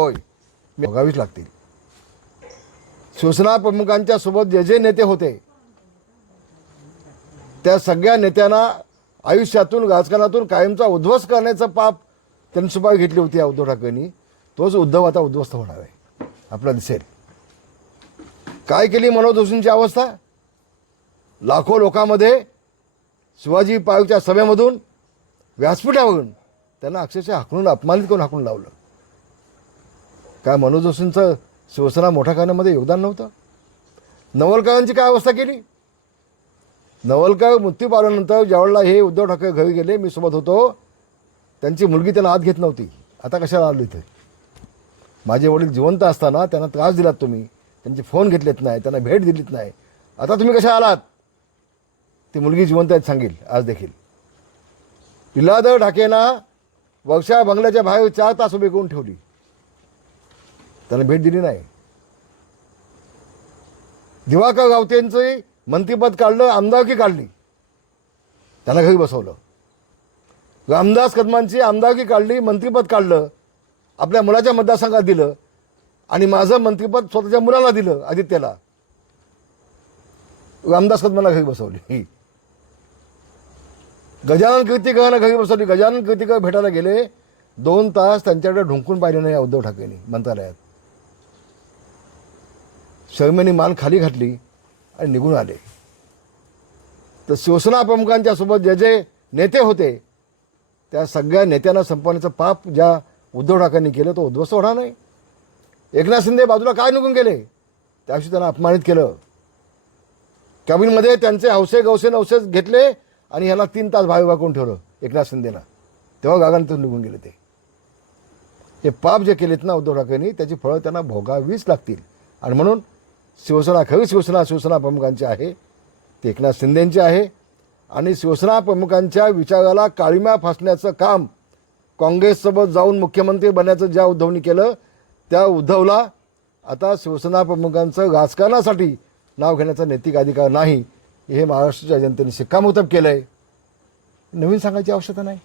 होय भोगावीच लागतील. शिवसेना प्रमुखांच्या सोबत जे जे नेते होते त्या सगळ्या नेत्यांना आयुष्यातून राजकारणातून कायमचा उद्ध्वस्त करण्याचं पाप त्यांनी सुपारी घेतली होती या उद्धव ठाकरेंनी. तोच उद्धव आता उद्ध्वस्त होणार आहे. आपला दिसेल. काय केली मनोज जोशींची अवस्था? लाखो लोकांमध्ये शिवाजी पार्कच्या सभेमधून व्यासपीठावरून त्यांना अक्षरशः हाकलून अपमानित करून हाकून लावलं. काय मनोज जोशींचं शिवसेना मोठ्या खाण्यामध्ये योगदान नव्हतं? नवलकरांची काय अवस्था केली? नवलकर मृत्यू पावल्यानंतर ज्यावेळेला हे उद्धव ठाकरे घरी गेले मी सोबत होतो. त्यांची मुलगी त्यांना आत घेत नव्हती. आता कशाला आलो इथे? माझे वडील जिवंत असताना त्यांना त्रास दिलात तुम्ही. त्यांचे फोन घेतलेत नाही त्यांना भेट दिलीत नाही. आता तुम्ही कशा आलात? ती मुलगी जिवंत आहेत सांगेल आज देखील. पिलादर ढाकेना वर्षा बंगल्याच्या बाहेर चार तास उभे करून ठेवली. त्यांना भेट दिली नाही. दिवाकर गावतेंचंही मंत्रीपद काढलं आमदारकी काढली. त्यांना घरी बसवलं. रामदास कदमांची आमदारकी काढली मंत्रीपद काढलं आपल्या मुलाच्या मतदारसंघात दिलं आणि माझं मंत्रीपद स्वतःच्या मुलाला दिलं आदित्यला. रामदास कदमांना घरी बसवली. गजानन कीर्तिकरांना घरी बसवली. गजानन कीर्तिकर भेटायला गेले. दोन तास त्यांच्याकडे ढुंकून पाहिले नाही उद्धव ठाकरेंनी मंत्रालयात. शर्मेनी मान खाली घातली आणि निघून आले. तर शिवसेना प्रमुखांच्या सोबत जे जे नेते होते त्या सगळ्या नेत्यांना संपवण्याचं पाप ज्या उद्धव ठाकरेंनी केलं तो उद्ध्वस्त होणार नाही. एकनाथ शिंदे बाजूला काय निघून गेले? त्याविषयी त्यांना अपमानित केलं. कॅबिनमध्ये त्यांचे हौसे गवसे नवसे घेतले आणि ह्याला तीन तास भावी वाकून ठेवलं एकनाथ शिंदेला. तेव्हा गागांतून निघून गेले ते. हे पाप जे केलेत ना उद्धव ठाकरेंनी त्याची फळं त्यांना भोगावीच लागतील. आणि म्हणून शिवसेना खरी शिवसेना शिवसेना प्रमुखांची आहे. ती एकनाथ शिंदेंची आहे. आणि शिवसेना प्रमुखांच्या विचाराला काळीमा फासण्याचं काम काँग्रेससोबत जाऊन मुख्यमंत्री बनण्याचं ज्या उद्धवनी केलं त्या उद्धवला आता शिवसेना प्रमुखांचं राजकारणासाठी नाव घेण्याचा नैतिक अधिकार नाही. हे महाराष्ट्राच्या जनतेने शिक्कामोर्तब केलं आहे नवीन सांगायची आवश्यकता नाही.